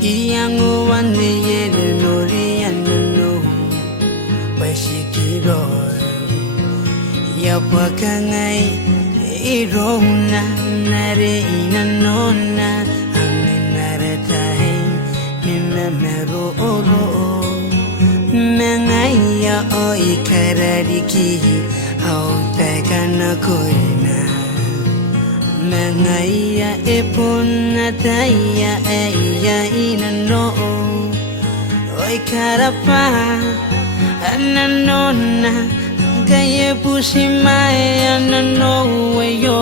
Iyango wane yere nori anano Washikiro Yapakangai Irona nare inanona Aminaratai Mimemero oro Mengaya o ikarariki Au tegana koina Mengaya epunataya eya inano Oi karapa ananona Gaye pusimae anano weyo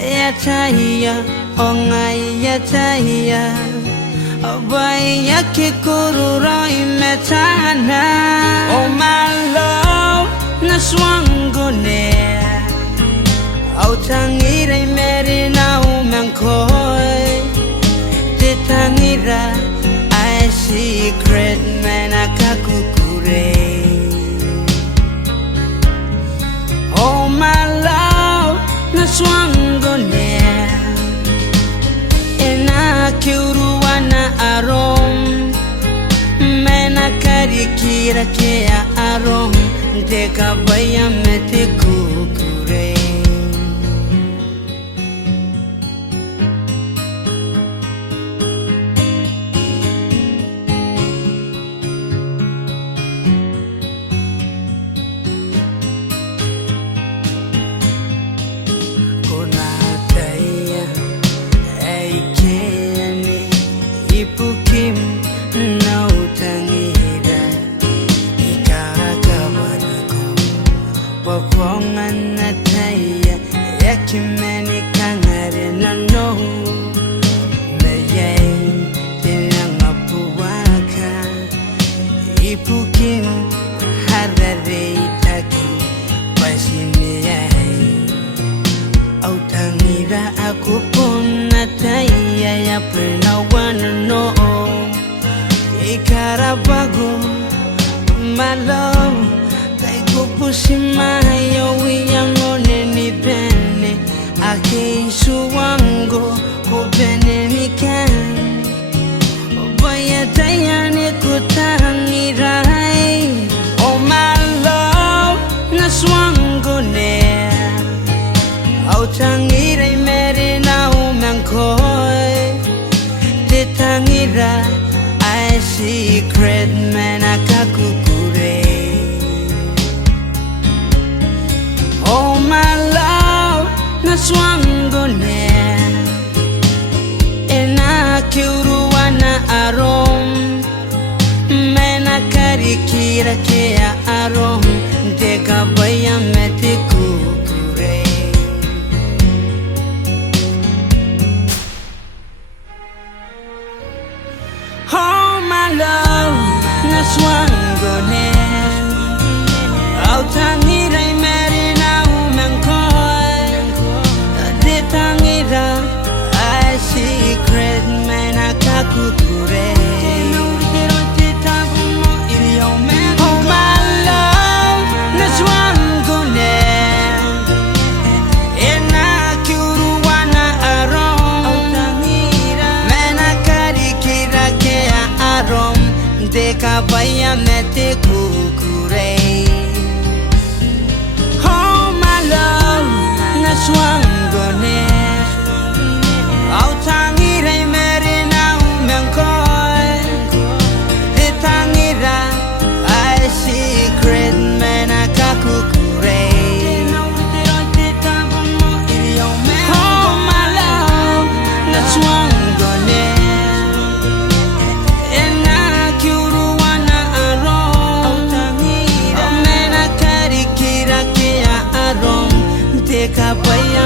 Eya taya ongaya taya Obaya kikururo imetana Oh my love naswangone Autangira merina umankoi Titangira I secret menakakukure Oh my love naswangone Ena kiuruana arom Menakarikira kea arom Deka baya metikukure Ipukim na utangira Ikakabariko Wakongan na taya Yakimeni kangare na no Mayay Tilang apuwaka Ipukim harare itaki Pasiniyay Autangira aku pun na taya Ya pernah no Ikarabago my love Kaigo pusimayo wiyangone ni bene Ake isuwango kubene ni kan Obaya tayane kutangirai Oh my love naswangone Autangirai merina umankoi Titangira I secret menakakukure Oh my love naswangone Ena kiuruana arom Menakarikira kea arom Deka baya metikukure Oh my love, naswangone Autangira imerina umankoi Titangira I secret menakakukure Oh my love, naswangone Ena kiuruana arom Menakarikira kea arom Deka baya metikukure Oh my love naswangone Autangira merina umankoi Titangira I secret menakakukure Oh my love naswangone Menakari kira kea arom Deka baya